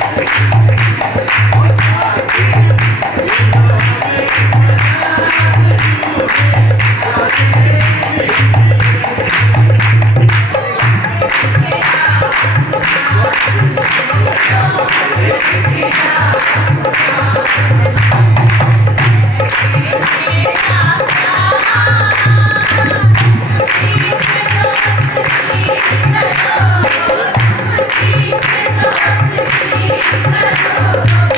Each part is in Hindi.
Thank you.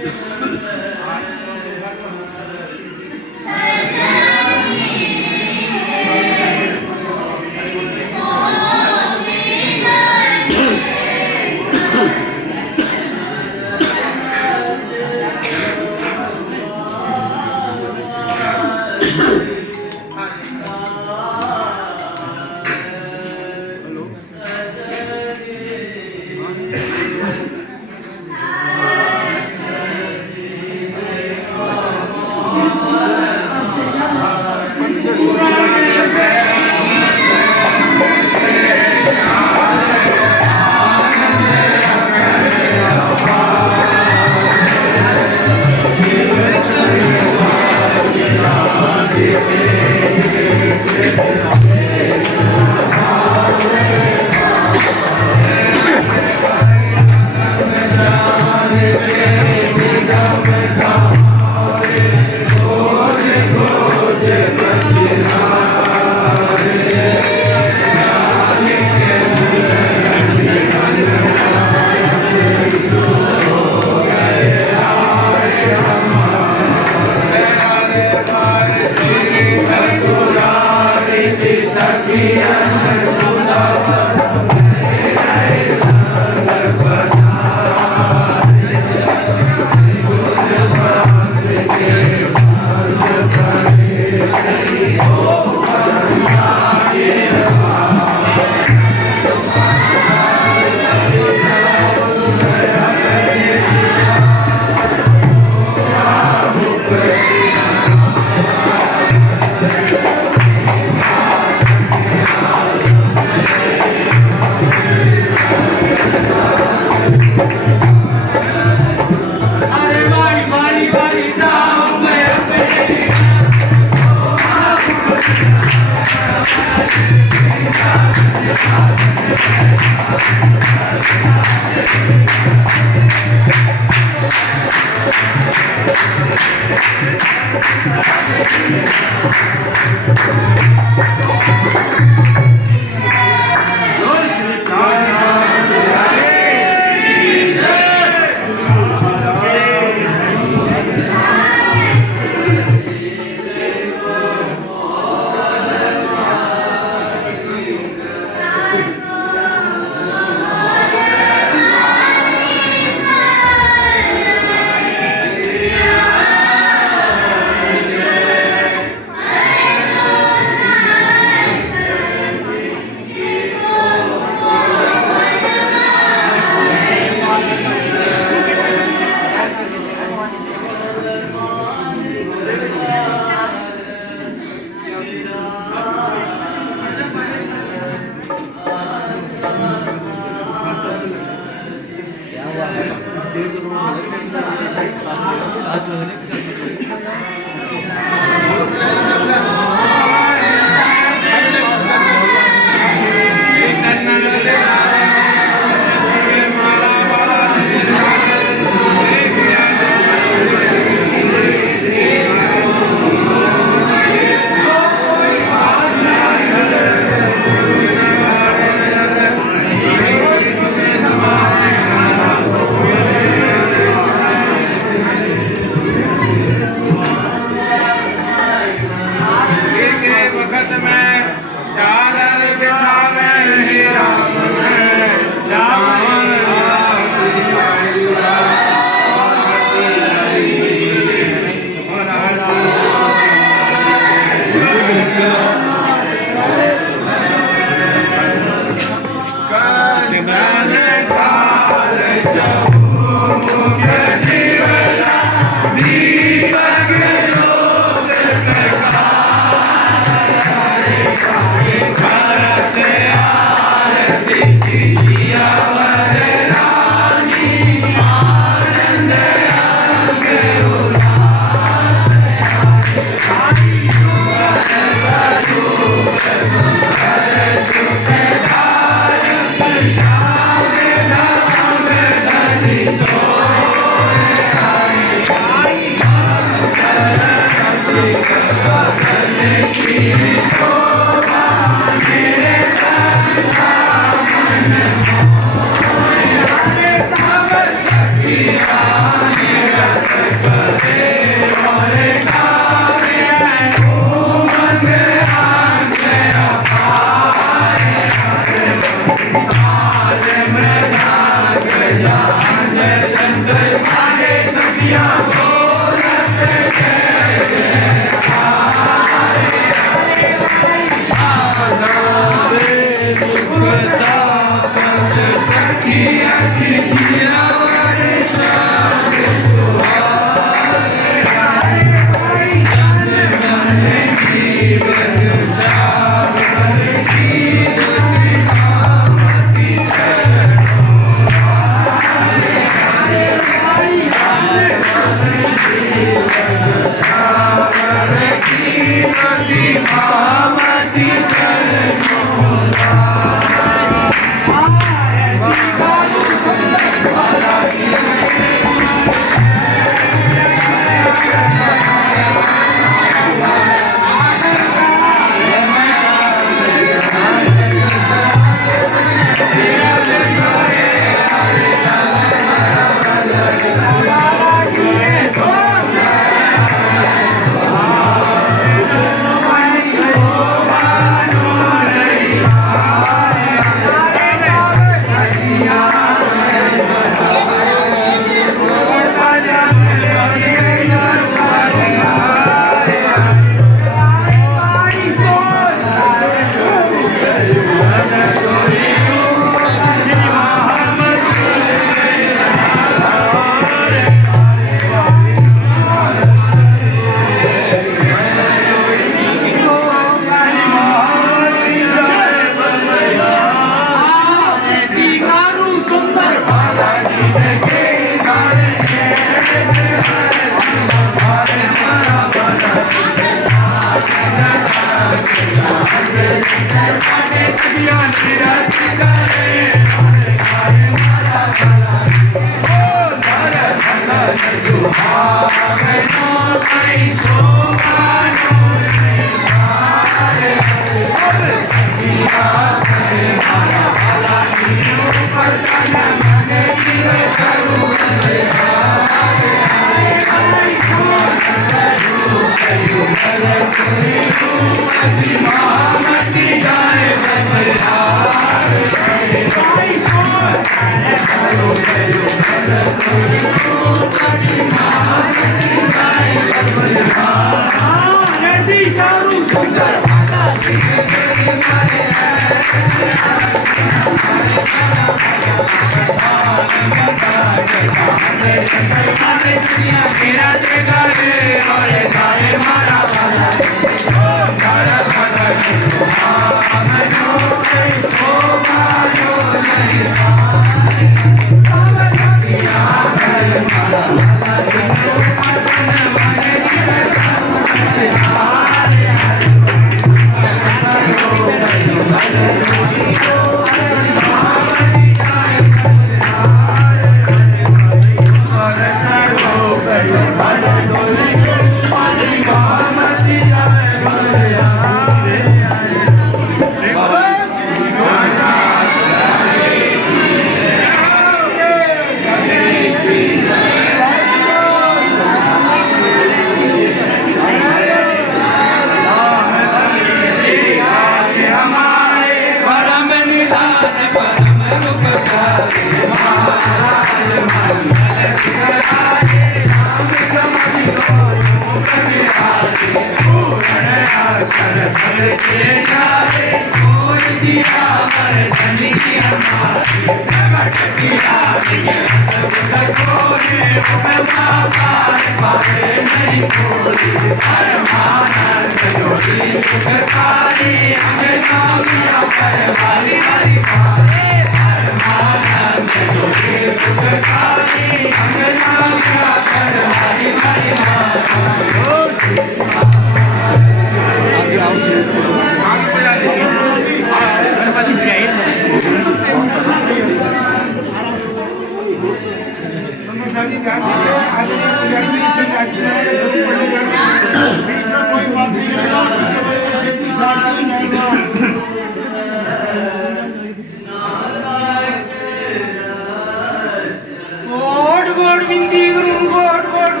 God, God, Vinti, God, God.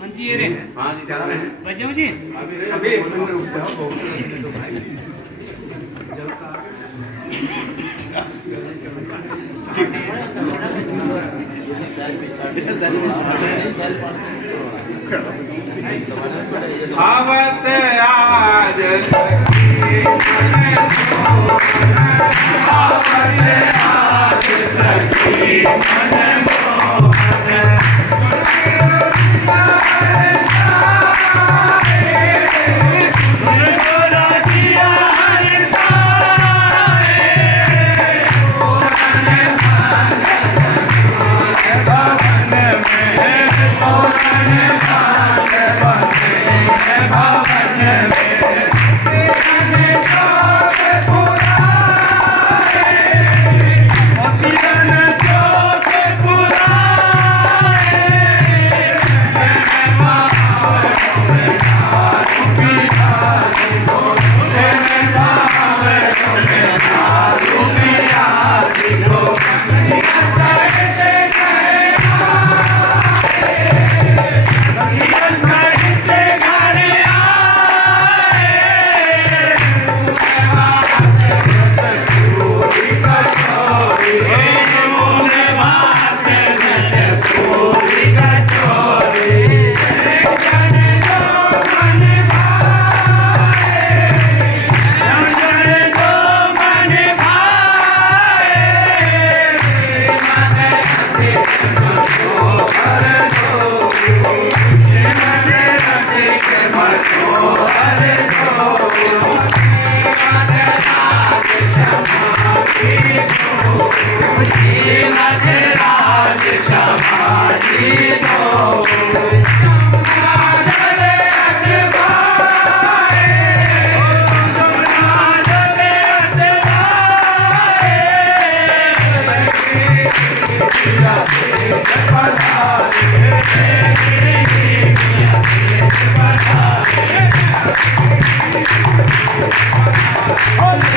हाँ जी ये रे हाँ जी जा रहे हैं बजाओ जी अभी रुक जाओ आवत आज सखी मन Oh,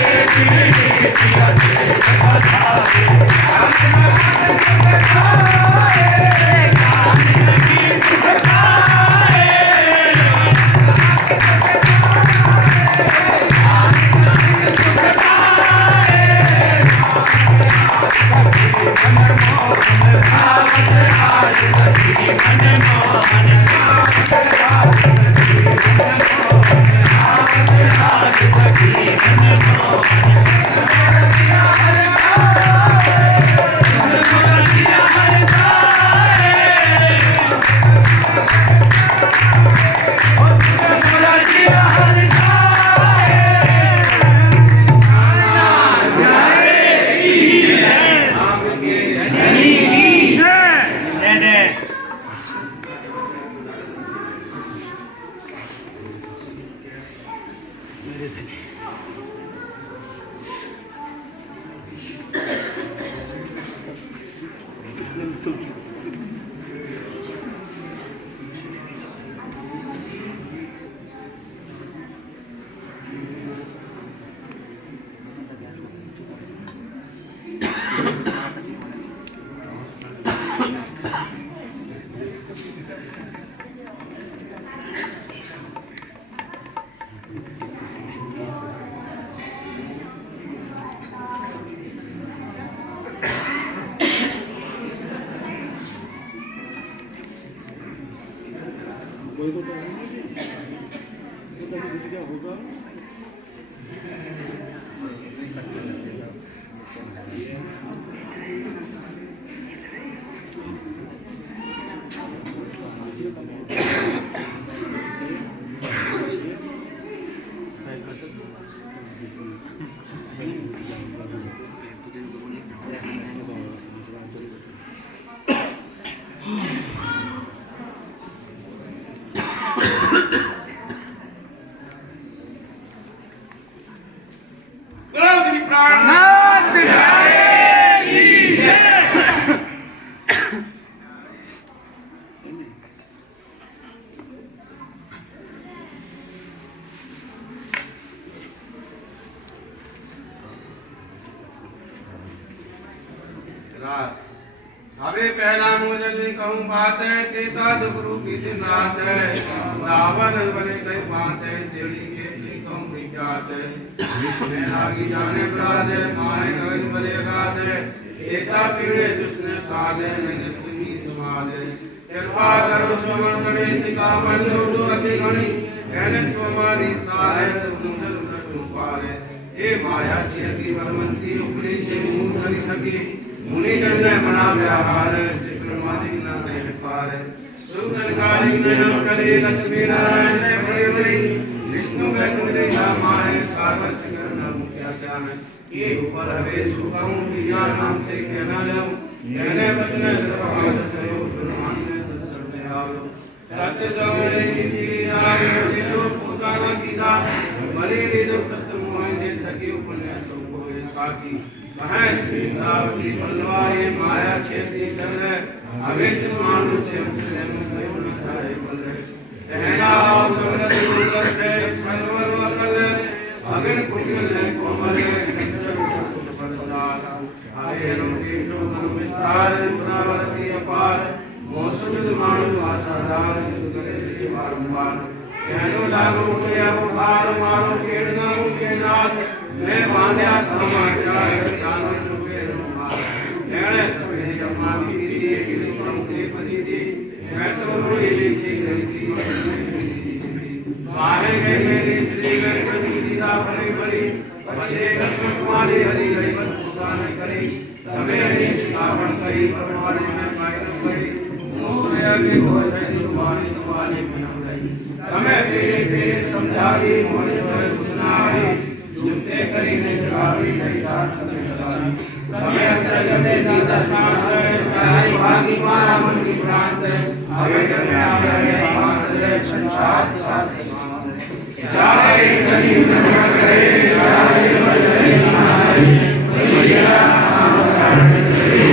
अबे पहला मुझे कहूँ बात है तेता दुख रूपी दिन रात है रावण बने कई बात है तेरी के लिए कहूँ विख्यात है विष्णु आगे जाने अपराध है मारे गज बले गाद है तेता पीड़े दुष्ण साध है मैंने सुनी समाध है कृपा करो श्रवण करे सिका बन लो तो अति गणी कहने तुम्हारी सार है तुम मुझे पारे हे माया चेती बलवंती उपरी से मुंह थकी मुनि जन ने मना व्यवहार सिक्रमादिक न देह पार सुखनकालिक नयन करे लक्ष्मी नारायण ने बड़े बड़ी विष्णु वैकुंठे रामाय सागर सिकर न मुख्या ज्ञान ये ऊपर हवे सुखम किया नाम से कहना लो कहने बचने सर्वहास करो ब्रह्मांड ने सत्संग में आओ तत् सवरे नीति आगे दिलो पुकार कीदा बलि रिदो तत् मोह ने थकी उपन्यास को साकी कहाँ श्री रावती बलवाए माया क्षेत्री चल अवेद मानु से मुझे मुझे उन्नताए बल कहना दौलत उलट है सर्वर वकल अगन कुटिल कोमल संचल कुछ प्रसाद आये रोटी जो मन विस्तार पुरावती अपार मौसम मानु आसादार करे श्री बारंबार कहनो लागो के अब पार मारो केड़ना के नाथ मैं बांध्या समाचार जानो के रुमाल कहने सभी जमा की दी गिरी पंक्ति पदी दी मैं तो रोई लिखी गई बाहे गए मेरी श्री गणपति दीदा बड़ी बड़ी बच्चे गणपत वाली हरि गई बत पुकार करी तबे हरि स्थापन करी परवाने में मायन करी मोसया के हो जाए दुआरी दुआरी में गई हमें पेरे समझाई मोरे बुनाई जुते करी ने जवाबी नहीं दात लगाई समय अंतर्गत दाता स्नान है तारी भागी मारा मन की प्रांत है अवे करना है आनंद संसार साथ जाए कली न करे जाए बले नाय भैया आसान चले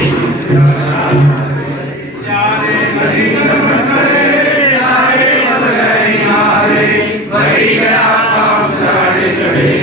जाए कली न करे जाए बले नाय भैया आसान चले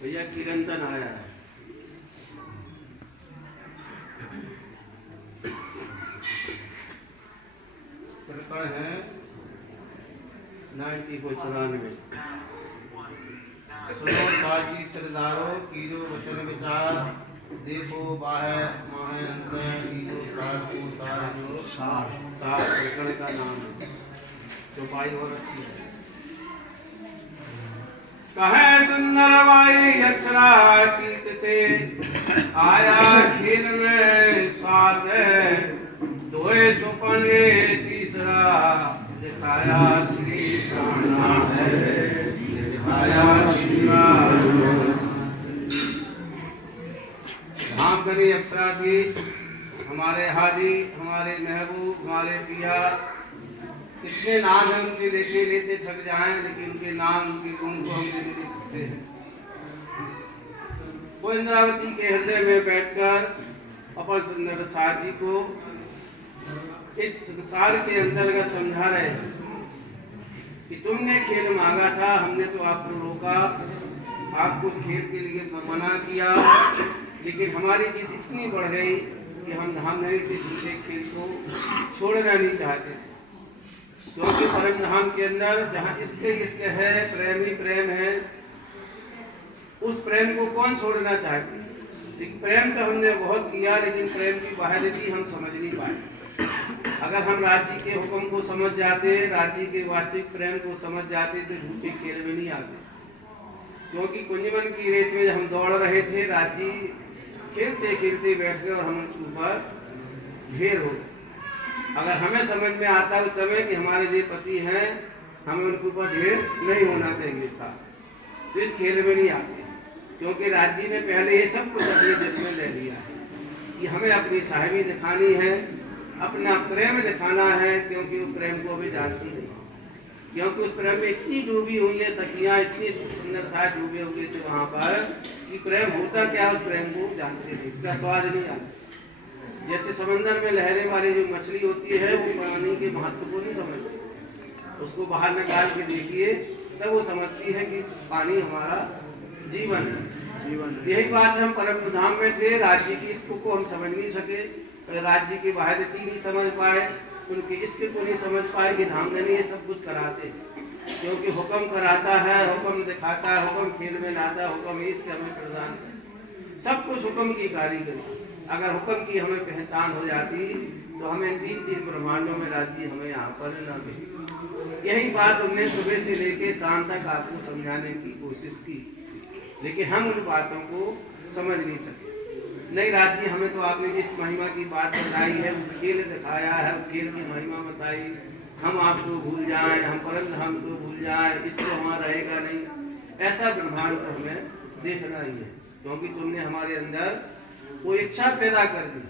भैया किरंतन आया प्रकरण है 94 सुनो साची सरदारो कीरो वचन विचार देखो बाहर माहे अंतर कीरो सार को सार जो सार प्रकरण का नाम है चौपाई और अच्छी है कहे सुंदर वाई अक्षरा कीर्त से आया खेल में जीवन ये तीसरा दिखाया श्री प्राणनाथ है, दिखाया श्री धाम करी अक्षरा जी, हमारे हाजी, हमारे महबूब, हमारे पिया, इतने नाम है उनके लेते लेते थक जाएं, लेकिन उनके नाम, उनके गुण को हम ले नहीं सकते हैं। वो इंद्रावती के हृदय में बैठकर अपन सुंदर साथ जी को इस संसार के अंतर्गत समझा रहे कि तुमने खेल मांगा था, हमने तो आपको रोका, आपको उस खेल के लिए मना किया, लेकिन हमारी जिद इतनी बढ़ गई कि हम धामधनी से झूठे खेल को छोड़ना नहीं चाहते थे। क्योंकि परम धाम के अंदर जहाँ इश्क है, प्रेम ही प्रेम है, उस प्रेम को कौन छोड़ना चाहते। प्रेम तो हमने बहुत किया, लेकिन प्रेम की बाहरी हम समझ नहीं पाए। अगर हम राज्य के हुक्म को समझ जाते, राज्य के वास्तविक प्रेम को समझ जाते, तो झूठे खेल में नहीं आते। क्योंकि कुंजवन की रेत में हम दौड़ रहे थे, राज्य खेलते खेलते बैठ गए और हम उनके ऊपर ढेर हो गए। अगर हमें समझ में आता उस समय कि हमारे जो पति हैं, हमें उनके ऊपर ढेर नहीं होना चाहिए था, तो इस खेल में नहीं आते। क्योंकि राज्य ने पहले ये सब कुछ अपने दिल में ले लिया है कि हमें अपनी साहिबी दिखानी है, अपना प्रेम दिखाना है, क्योंकि उस प्रेम को अभी जानती नहीं। क्योंकि उस प्रेम में इतनी डूबी हुई है सखियाँ, इतनी सुंदर साथ डूबे हुए थे वहाँ पर कि प्रेम होता क्या, उस प्रेम को जानते नहीं, उसका स्वाद नहीं आता। जैसे समंदर में लहरे वाली जो मछली होती है, वो पानी के महत्व को नहीं समझती। उसको बाहर निकाल के देखिए तब वो समझती है कि पानी हमारा जीवन है। यही बात हम परम धाम में थे, राज्य की इश्क को हम समझ नहीं सके, राज्य की बाहरी नहीं समझ पाए, उनके इश्क को नहीं समझ पाए कि धामधनी ये सब कुछ कराते हैं। क्योंकि हुक्म कराता है, हुक्म दिखाता है, हुक्म खेल में लाता है, हुक्म इश्क हमें प्रदान करता, सब कुछ हुक्म की कारीगरी। अगर हुक्म की हमें पहचान हो जाती तो हमें तीन तीन ब्रह्मांडों में राज्य हमें यहाँ पर न मिली। यही बात हमने सुबह से लेके शाम तक आपको समझाने की कोशिश की, लेकिन हम उन बातों को समझ नहीं सके। नहीं राज्य, हमें तो आपने जिस महिमा की बात बताई है, वो खेल दिखाया है, उस खेल की महिमा बताई, हम आपको भूल जाएं, हम परम धाम को भूल जाएं, इसको हमारा रहेगा नहीं, ऐसा ब्रह्मांड को हमें देखना ही है। क्योंकि तुमने हमारे अंदर वो इच्छा पैदा कर दी,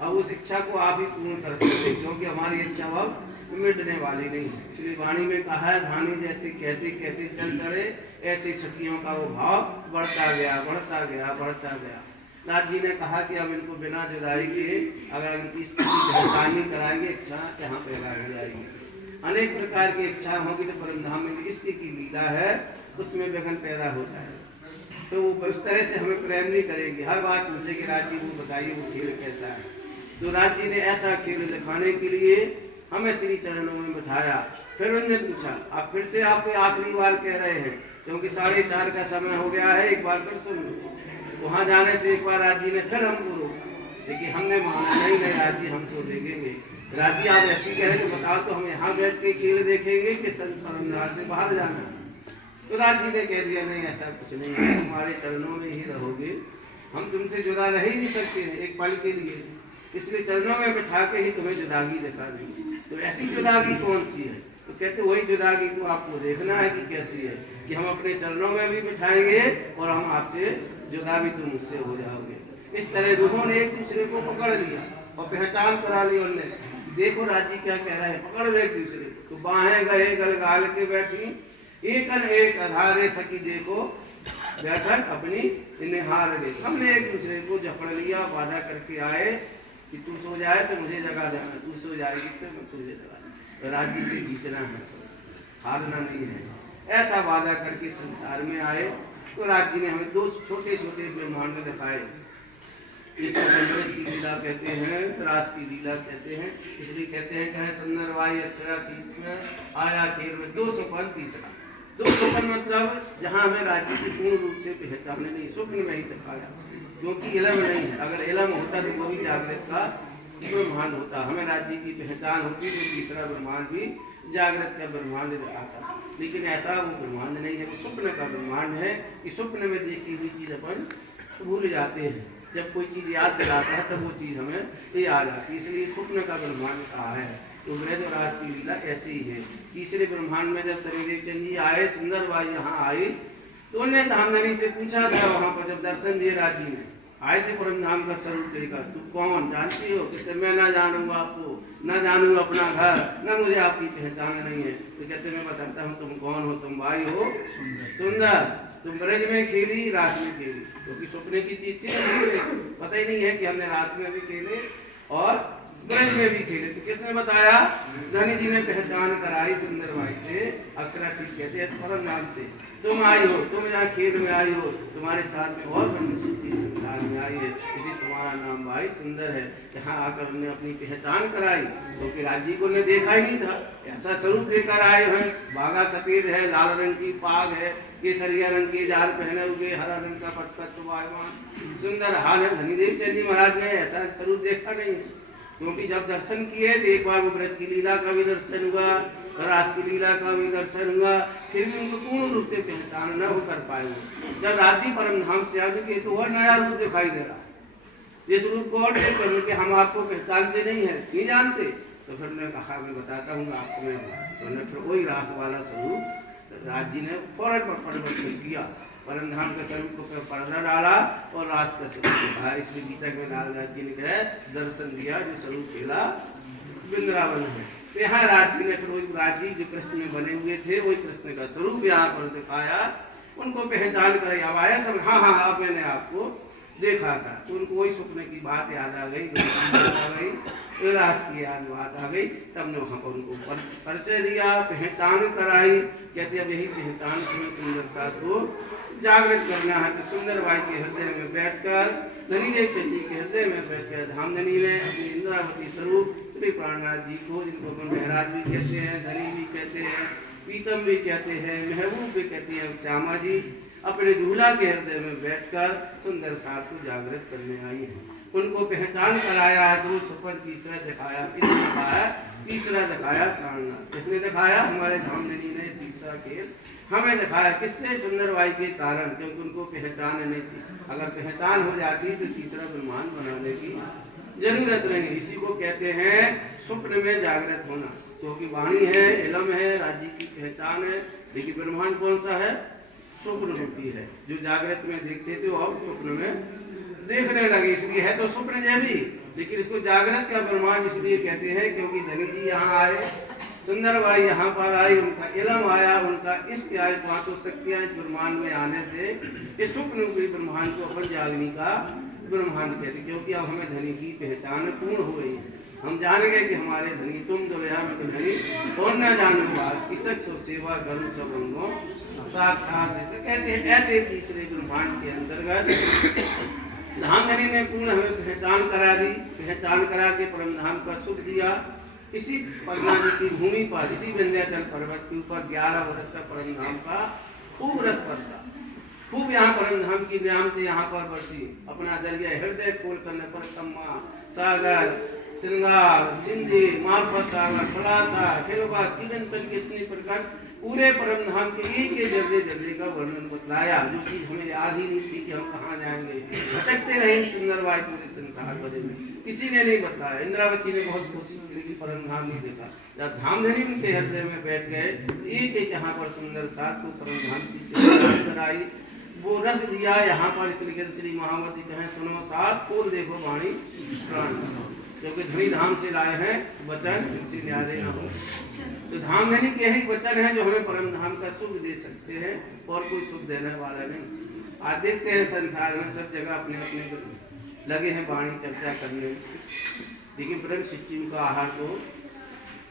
अब उस इच्छा को आप ही पूर्ण कर सकते, क्योंकि हमारी इच्छा अब मिटने वाली नहीं। श्री वाणी में कहा है, धानी जैसे कहते कहते चल चढ़े, ऐसे सखियों का वो भाव बढ़ता गया, बढ़ता गया, बढ़ता गया। नाथ जी ने कहा कि अब इनको बिना जुदाई के अगर इनकी पहचान नहीं कराएंगे, इच्छा यहाँ पैदा हो जाएगी। अनेक प्रकार की इच्छा होगी, तो परमधाम में इसकी की लीला है, उसमें विघ्न पैदा होता है। तो वो उस तरह से हमें प्रेम नहीं करेंगे, हर बात पूछेगी राज्य वो बताइए वो खेल कैसा है। तो राज्य ने ऐसा खेल दिखाने के लिए हमें श्री चरणों में बिठाया। फिर उन्होंने पूछा, आप फिर से आपको आखिरी बार कह रहे हैं, क्योंकि 4:30 का समय हो गया है, एक बार फिर सुन लो। वहाँ जाने से एक बार राज्य ने फिर हमको रोका, लेकिन हमने माना नहीं, नहीं राज्य हमको देखेंगे। राज्य आप ऐसी कहे तो बताओ, तो हम यहाँ बैठ के खेल देखेंगे कि परमधाम से बाहर जाना। तो राज्य ने कह दिया, नहीं ऐसा कुछ नहीं है, हमारे चरणों में ही रहोगे, हम तुमसे जुदा रह ही नहीं सकते एक पल के लिए, इसलिए चरणों में बिठा के ही तुम्हें जुदागी दिखा देंगे। तो ऐसी जुदागी कौन सी है? तो कहते वही जुदागी तो आपको देखना है कि कैसी है, कि हम अपने चरणों में भी बिठाएंगे और हम आपसे जुदा भी तुम मुझसे हो जाओगे। इस तरह रूहों ने एक दूसरे को पकड़ लिया और पहचान करा ली उनने, देखो राज्य क्या कह रहा है, पकड़ लो एक दूसरे को। तो बाहें गए गलगाल के बैठी, एक न एक आधारे सकी देखो, बैठक अपनी निहार ले। हमने एक दूसरे को जकड़ लिया, वादा करके आए कि तू सो जाए तो मुझे जगा देना, तू सो जाएगी तो मैं तुझे जगा दूंगा। राज्य से जीतना है, हारना नहीं है, ऐसा वादा करके संसार में आए। तो राज्य ने हमें 2 छोटे छोटे ब्रह्मांड दिखाए। इसको गणपति की लीला कहते हैं, रास की लीला कहते हैं, इसलिए कहते हैं कहे सुंदर वाई अक्षरा सीत में आया खेल में 2 सोपान तीसरा। 2 सोपान मतलब जहाँ हमें राज्य की पूर्ण रूप से पहचान नहीं, स्वप्न में ही दिखाया, क्योंकि इलम नहीं है। अगर इलम होता तो वो भी जागृत का ब्रह्मांड होता, हमें राज्य की पहचान होती तो तीसरा ब्रह्मांड भी जागृत का ब्रह्मांड दिखाता। लेकिन ऐसा वो ब्रह्मांड नहीं है, वो स्वप्न का ब्रह्मांड है कि स्वप्न में देखी हुई चीज अपन भूल जाते हैं। जब कोई चीज़ याद दिलाता है तब वो चीज़ हमें ये आ जाती है, इसलिए स्वप्न का ब्रह्मांड कहा है। तो ब्रज और रास की लीला ऐसी ही है। तीसरे ब्रह्मांड में जब तनिदेव चंद जी आए, सुंदरबाई यहाँ आई, तो उन्होंने धामधनी से पूछा था वहाँ पर जब दर्शन दिए राजी ने, आए थे परम धाम का स्वरूप लेकर, तू कौन जानती हो? कहते मैं ना जानूंगा आपको, ना जानूंगा अपना घर, ना मुझे आपकी पहचान नहीं है। तो कहते मैं बताता हूँ तुम कौन हो, तुम बाई हो सुंदर, तुम ब्रज में खेली रास में खेली, क्योंकि सपने की चीज थी, पता ही नहीं है कि हमने रात में भी खेले और ब्रज में भी खेले। तो किसने बताया? धनी जी ने पहचान कराई सुंदरबाई से, अक्षरा ठीक कहते हैं परम नाम से, तुम आई हो, तुम यहाँ खेल में आई हो, तुम्हारे साथ में और संसार में आई है, इसी तुम्हारा नाम भाई सुंदर है। यहाँ आकर उन्हें अपनी पहचान कराई, क्योंकि राजी को ने देखा ही नहीं था, ऐसा स्वरूप लेकर आए हैं। बागा सफेद है, लाल रंग की पाग है, केसरिया रंग के जाल पहने हुए, हरा रंग का पटका शोभायमान सुंदर हाल है। धनीदेव चंद जी महाराज ने ऐसा स्वरूप देखा नहीं, क्योंकि जब दर्शन किए तो एक बार वो ब्रज की लीला का भी दर्शन हुआ, रास की लीला का भी दर्शन हुआ, फिर भी उनको पूर्ण रूप से पहचान न हो कर पाए। जब रात्रि परम धाम से आगे के तो वह नया रूप दिखाई दे रहा, इस रूप को और देखकर कि हम आपको पहचानते नहीं है, नहीं जानते। तो फिर उन्होंने कहा मैं बताता हूँ आपको मैं, तो फिर वही रास वाला स्वरूप राज जी ने फौरन परिवर्तन किया, परम धाम के स्वरूप को पर्दा डाला और रास का स्वरूप दिखाया। इसलिए गीता में लालराज जी ने कहा दर्शन दिया जो स्वरूप खेला वृंदावन है। तो यहाँ राज जी ने फिर वही राज जी जो कृष्ण में बने हुए थे वही कृष्ण का स्वरूप यहाँ पर दिखाया, उनको पहचान कराई। अब आया सब, हाँ हाँ अब मैंने आपको देखा था, तो उनको वही स्वप्न की बात याद आ गई, आ गई रास की याद बात आ गई, तब ने वहाँ पर उनको परिचय दिया, पहचान कराई। कहते अब यही पहचान तुम्हें सुंदर साथ को जागृत करना है। तो सुंदरबाई के हृदय में बैठकर, धनीदेव चंद जी के हृदय में बैठकर धामधनी ने अपनी इंद्रावती स्वरूप श्री प्राणनाथ जी को, जिनको अपन महराज भी कहते हैं, धनी भी कहते हैं, पीतम भी कहते हैं, महबूब भी कहते हैं, श्यामा जी, अपने दूल्हा के हृदय में बैठकर सुंदर साथ को जागृत करने आई है। उनको पहचान कराया है, तो सफल तीसरा दिखाया, किसने दिखाया? तीसरा दिखाया प्राणनाथ। किसने दिखाया? हमारे धामधनी ने तीसरा खेल हमें दिखाया। किसने? सुंदरबाई के कारण, क्योंकि उनको पहचान नहीं थी। अगर पहचान हो जाती तो तीसरा ब्रह्मांड बनाने की जरूरत नहीं। इसी को कहते हैं स्वप्न में जागृत होना, क्योंकि वाणी है, इलम है, राज्य की पहचान है, लेकिन ब्रह्मांड कौन सा है? स्वप्न रूपी है, जो जागृत में देखते थे और स्वप्न में देखने लगे, इसलिए है तो स्वप्न जैसी। लेकिन इसको जागृत का ब्रह्मांड इसलिए कहते हैं क्योंकि धनी जी यहाँ आए, सुंदरबाई यहाँ पर आई, उनका इलम आया, उनका इश्क आए, पांचों शक्तियां इस ब्रह्मांड में आने से इस स्वप्न रूपी ब्रह्मांड को अपन जागनी का ब्रह्मांड कहते, क्योंकि अब हमें धनी की पहचान पूर्ण हो गई है। हम जान गए कि हमारे धनी तुम जो है, मैं धनी कौन न जानूंगा, इसक सेवा करूँ सब अंगों साक्षात से। तो कहते हैं ऐसे तीसरे ब्रह्मांड के अंतर्गत धामधनी ने पूर्ण हमें पहचान करा दी, पहचान करा के परम धाम का सुख दिया। इसी परमाजी की भूमि पर, इसी विंध्याचल पर्वत के ऊपर 11 वर्ष तक परम धाम का खूब रस बरसा, खूब यहाँ परम धाम की नियामतें यहाँ पर बरसी। अपना दरिया हृदय खोल करने पर कम्मा, सागर, श्रृंगार, सिंधी, मार्फत सागर, पलासा, खेलवा, किरण कितने प्रकार पूरे परम धाम के एक जर्रे जर्रे का वर्णन बतलाया, जो चीज हमें याद ही नहीं थी कि हम कहाँ जाएंगे, भटकते रहे सुंदरबाई पूरे संसार भरे में, किसी ने नहीं बताया। इंद्रावती ने बहुत कोशिश की लेकिन परम धाम नहीं देखा। जब धामधनी उनके हृदय में बैठ गए, एक एक यहाँ पर सुंदर साथ को परम धाम की कराई, वो रस दिया यहाँ पर। इसलिए श्री महावती कहें सुनो साथ खोल देखो वाणी प्राण, क्योंकि धनी धाम से लाए हैं वचन, इनसे न्याय न हो। तो धामधनी के ही वचन है जो हमें परम धाम का सुख दे सकते हैं, और कोई सुख देने वाला नहीं। आज देखते हैं संसार में सब जगह अपने अपने लगे हैं वाणी चर्चा करने, लेकिन ब्रह्म सृष्टि का आहार तो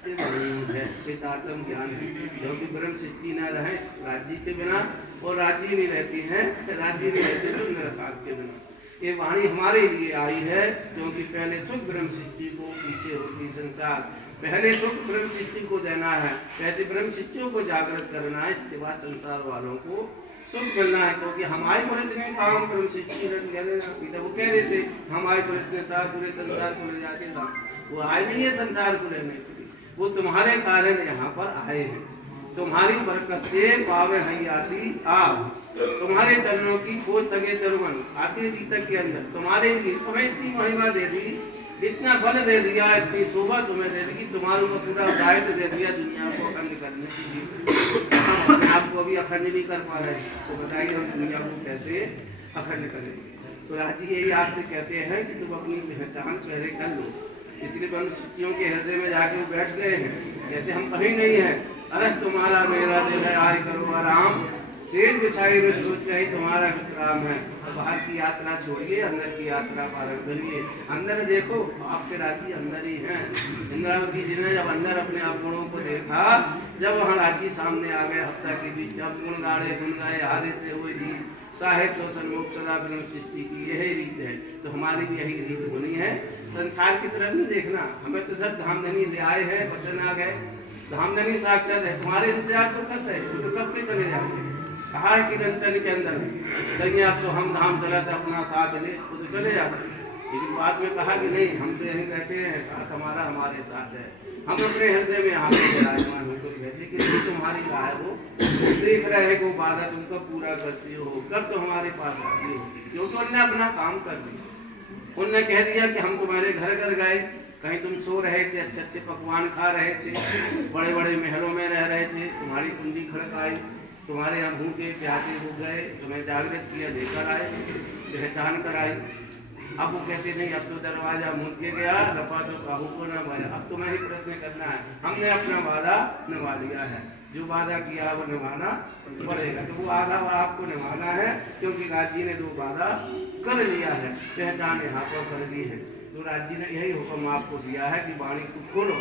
है, तारतम ज्ञान है। क्योंकि ब्रह्म सृष्टि न रहे राज्य के बिना, और राज्य नहीं रहती है, राज्य नहीं रहते सुंदर साथ के बिना। ये वाणी हमारे लिए आई है, क्योंकि पहले सुख ब्रह्म सृष्टि को, पीछे होती संसार। पहले सुख ब्रह्म सृष्टि को देना है, कहते ब्रह्म सृष्टियों को जागृत करना है, इसके बाद संसार वालों को सुख मिलना है। क्योंकि हमारे प्रयत्न काम ब्रह्म सृष्टि वो कह देते हमारे प्रयत्न था पूरे संसार को ले जाते था, वो आए नहीं है संसार को लेने के लिए, वो तुम्हारे कारण यहाँ पर आए हैं। तुम्हारी बरकत से पावे हैं आती आप, तुम्हारे चरणों की खोज तगे तरुवन आती रीतक के अंदर तुम्हारे लिए तुम्हें इतनी महिमा दे दी, इतना बल दे दिया, इतनी शोभा तुम्हें दे दी कि तुम्हारों को पूरा दायित्व दे दिया दुनिया को अखंड करने के लिए। हम अपने आप को अभी अखंड नहीं कर पा रहे, तो बताइए हम दुनिया को कैसे अखंड करेंगे। तो राजी यही आपसे कहते हैं कि तुम अपनी पहचान पहले कर लो। इसलिए मनुष्यों के हृदय में जाके वो बैठ गए हैं, कहते हम कहीं नहीं है, अरस तुम्हारा मेरा दिल है, आय करो आराम, सेज बिछाई रोज रोज का ही तुम्हारा विश्राम है। बाहर की यात्रा छोड़िए, अंदर की यात्रा पालन करिए। अंदर देखो आपके राज्य अंदर ही हैं। इंद्रावती जी ने जब अंदर अपने आप गुणों को देखा, जब वहाँ राज्य सामने आ गए हफ्ता के बीच, जब गुण गाए हारे से हुए जी साहेब तो सन्मुख सदा ब्रह्म सृष्टि की यही रीत है। तो हमारी भी यही रीत होनी है। संसार की तरफ नहीं देखना, हमें तो जब धामधनी ले आए हैं, वचन आ गए, धामधनी साक्षात है, तुम्हारे इंतजार तो करते हैं, तो कब के चले जाएंगे। कहा कि निरंतर के अंदर चाहिए आप तो हम धाम चला था अपना साथ ले तो चले जाते, लेकिन बाद में कहा कि नहीं हम तो यहीं बैठे हैं, साथ हमारा हमारे साथ है, हम अपने हृदय में यहाँ पे विराजमान होकर बैठे कि नहीं तुम्हारी राह है वो देख रहे हैं, को वादा तुम कब पूरा करती हो, कब तो हमारे पास आती हो, क्योंकि उनने अपना काम कर दिया। उनने कह दिया कि हम तुम्हारे घर घर गए, कहीं तुम सो रहे थे, अच्छे अच्छे पकवान खा रहे थे, बड़े बड़े महलों में रह रहे थे, तुम्हारी कुंडी खड़काई, तुम्हारे यहाँ भूखे प्यासे हो गए, तुम्हें जागृत किया, लेकर आए, पहचान कराई। अब वो कहते नहीं अब तो दरवाजा मुड़ के गया, दफा तो काबू को न पाया, अब तुम्हें ही प्रयत्न करना है, हमने अपना वादा निभा लिया है, जो वादा किया वो निभाना पड़ेगा। तो वो वादा आपको निभाना है, क्योंकि राज्य ने जो वादा कर लिया है, पहचान यहाँ पर कर दी है। तो राज्य ने यही हुक्म आपको दिया है कि वाणी को खोलो,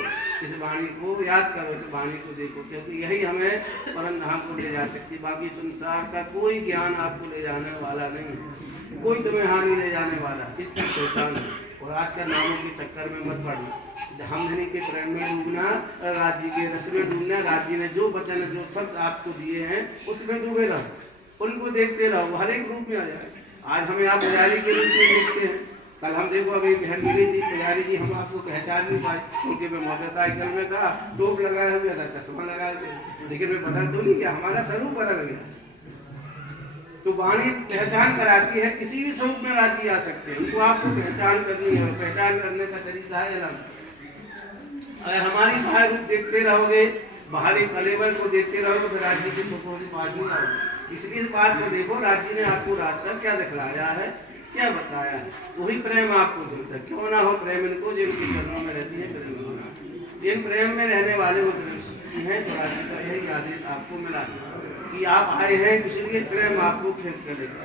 इस वाणी को याद करो, इस वाणी को देखो, क्योंकि यही हमें परम धाम को ले जा सकती। बाकी संसार का कोई ज्ञान आपको ले जाने वाला नहीं, कोई तुम्हें हानि ले जाने वाला, इसकी पहचान है। और आज का नामों के चक्कर में मत पड़ना, हमधनी के प्रेम में डूबना, राज्य के रस में डूबना, राज्य ने जो वचन जो शब्द आपको दिए हैं उसमें डूबे रहो, उनको देखते रहो, हर एक रूप में आ जाए। आज हमें आप पुजारी के रूप में देखते हैं, कल हम देखो अभी बहन मिली थी पुजारी जी, हम आपको पहचान नहीं पाए, उनके मैं मोटरसाइकिल में था, टोप लगाया हुआ था, चश्मा लगाया हुआ, लेकिन मैं बदल तो नहीं किया, हमारा स्वरूप बदल गया। तो वाणी पहचान कराती है, किसी भी स्वरूप में राज्य आ सकते हैं, उनको आपको पहचान करनी है। पहचान करने का तरीका है अगर हमारी बाहर रूप देखते रहोगे, बाहरी कलेवर को देखते रहोगे, फिर राज्य के सुखों के पास नहीं आओगे। इसलिए इस बात को देखो, राज्य ने आपको रास्ता क्या दिखलाया है, क्या बताया, वही प्रेम आपको देता है। क्यों ना हो प्रेम इनको जिनके चरणों में रहती है, प्रेम होना, जिन प्रेम में रहने वाले वो हैं। तो राज्य का यही आदेश आपको मिला कि आप आए हैं, इसलिए प्रेम आपको खेत कर लेगा।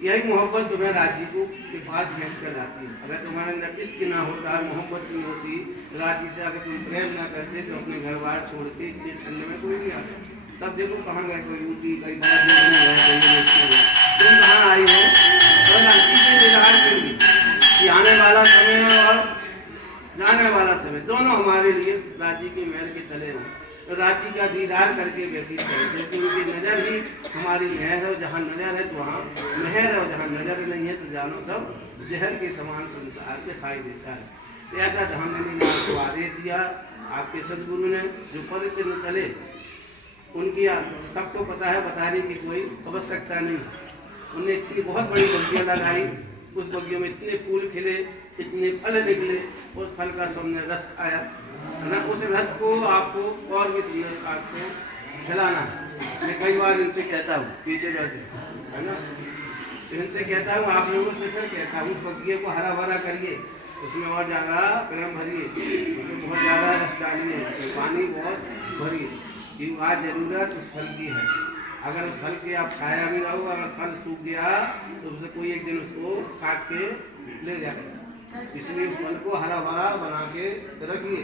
यही मोहब्बत तुम्हें राज्य को के पास भेज कर लाती है। अगर तुम्हारे अंदर इश्क ना होता, मोहब्बत नहीं होती, राज्य से अगर तुम प्रेम ना करते तो अपने घर बार छोड़ते, इतने ठंड में कोई नहीं आता। सब देखो कहाँ गए, कोई ऊटी, कहीं बाहर तुम कहाँ आई हो, और राज्य के निराश करेंगी कि आने वाला समय और जाने वाला समय दोनों हमारे लिए राज्य की महर के तले हों। तो राज्य का दीदार करके व्यतीत करें, क्योंकि उनकी नज़र ही हमारी महर है। जहाँ नज़र है तो वहाँ महर है, और जहाँ नज़र नहीं है तो जानो सब जहर के समान संसार दिखाई देता है। तो ऐसा धामधनी ने आपको आदेश दिया, आपके सदगुरु ने जो पद से न चले उनकी सबको पता है, बताने की कोई आवश्यकता नहीं। उन्हें इतनी बहुत बड़ी बगियाँ लगाई, उस बगियों में इतने फूल खिले, इतने फल निकले, उस फल का सबने रस आया है ना। उस रस को आपको और भी सुंदर आपको खिलाना है। मैं कई बार इनसे कहता हूँ पीछे जाके, है ना, तो इनसे कहता हूँ, आप लोगों से फिर कहता हूँ, उस बगिए को हरा भरा करिए, उसमें और ज़्यादा प्रेम भरिए, उसमें बहुत ज़्यादा रस डालिए, उसमें पानी बहुत भरिए, कि आज ज़रूरत उस फल की है। अगर उस फल के आप छाया भी रहो, अगर फल सूख गया तो उससे कोई एक दिन उसको काट के ले जाएगा। इसलिए उस फल को हरा भरा बना के रखिए,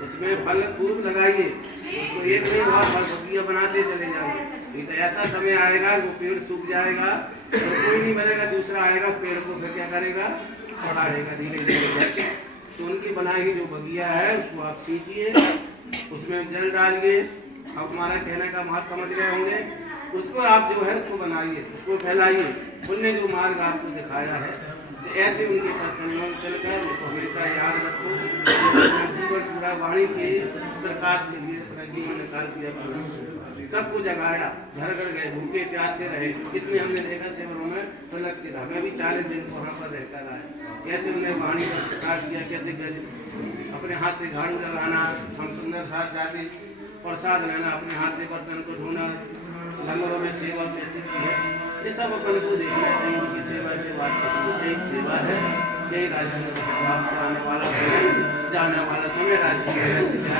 उसमें फल खूब लगाइए, उसको एक नहीं हुआ फल बगिया बनाते चले जाइए। नहीं तो ऐसा समय आएगा वो पेड़ सूख जाएगा, तो कोई नहीं मिलेगा, दूसरा आएगा पेड़ को फिर क्या करेगा, पढ़ाएगा धीरे धीरे। तो उनकी बनाई हुई जो बगिया है उसको आप सींचिए, उसमें जल डालिए। अब हमारा कहने का महत्व समझ रहे होंगे, उसको आप जो है उसको बनाइए, उसको फैलाइए। उनने जो मार्ग आपको दिखाया है, तो ऐसे उनके पास चलकर उनको हमेशा याद रखो। जीवन पूरा वाणी के प्रकाश के लिए जीवन निकाल दिया। सबको जगाया, घर घर गए, भूखे प्यासे रहे। कितने हमने देखा शिविरों में पलक के मैं भी 40 दिन वहाँ पर रहकर आया। कैसे उन्हें वाणी का प्रचार किया, कैसे कैसे अपने हाथ से झाड़ू लगाना, हम सुंदर साथ जाति प्रसाद लेना, अपने हाथ से बर्तन को धोना, लंगरों में सेवा कैसे की है, ये सब अपन को देखना चाहिए। उनकी सेवा के बाद यही सेवा है, यही राज्य में आने वाला समय, जाने वाला समय राज्य में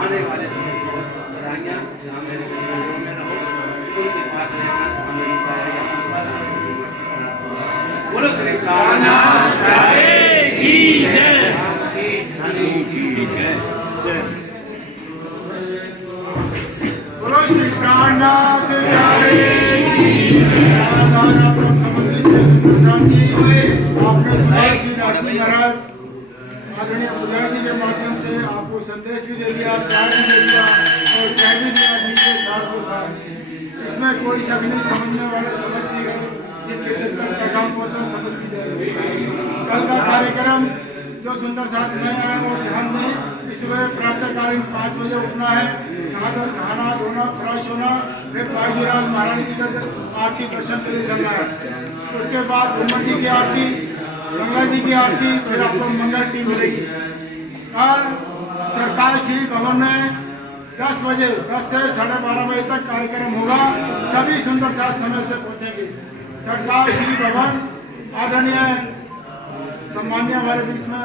आने वाले समय बहुत बधाइयाँ। जहाँ मेरे गरीबों में रहो, उनके पास रहना हमें बोलो श्री कान्हा की जय। बोलो श्री कान्हा की समुद्री से सुंदर साथी आपने सुना श्री राजी महाराज आदरणीय पुजारी जी के माध्यम से आपको संदेश भी दे दिया, प्यार भी दे दिया और कह भी दिया नीचे साथ को साथ। इसमें कोई शक नहीं, समझने वाले समझ भी गए, जिनके दिल तक पैगाम पहुंचा समझ भी गए। कल का कार्यक्रम जो सुंदर साथ में आया वो ध्यान में इस सुबह प्रातःकालीन 5 बजे उठना है, नहाना धोना फ्रेश होना, फिर बाईजीराज महारानी जी का आरती दर्शन के लिए चलना है। उसके बाद ब्रह्मण जी की आरती, गंगा जी की आरती, फिर आपको मंगल टी मिलेगी। कल सरकार श्री भवन में 10 बजे 10 से 12:30 बजे तक कार्यक्रम होगा। सभी सुंदर साथ समय से पहुंचेंगे। सरकार श्री भवन आदरणीय सम्मान्य हमारे बीच में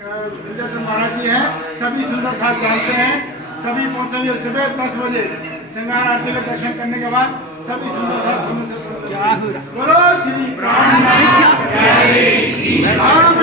विद्याचंद महाराज जी हैं, सभी सुंदर साथ जानते हैं, सभी पहुंचेंगे सुबह 10 बजे श्रृंगार आरती के दर्शन करने के बाद सभी सुंदर साथ समय से बोलो श्री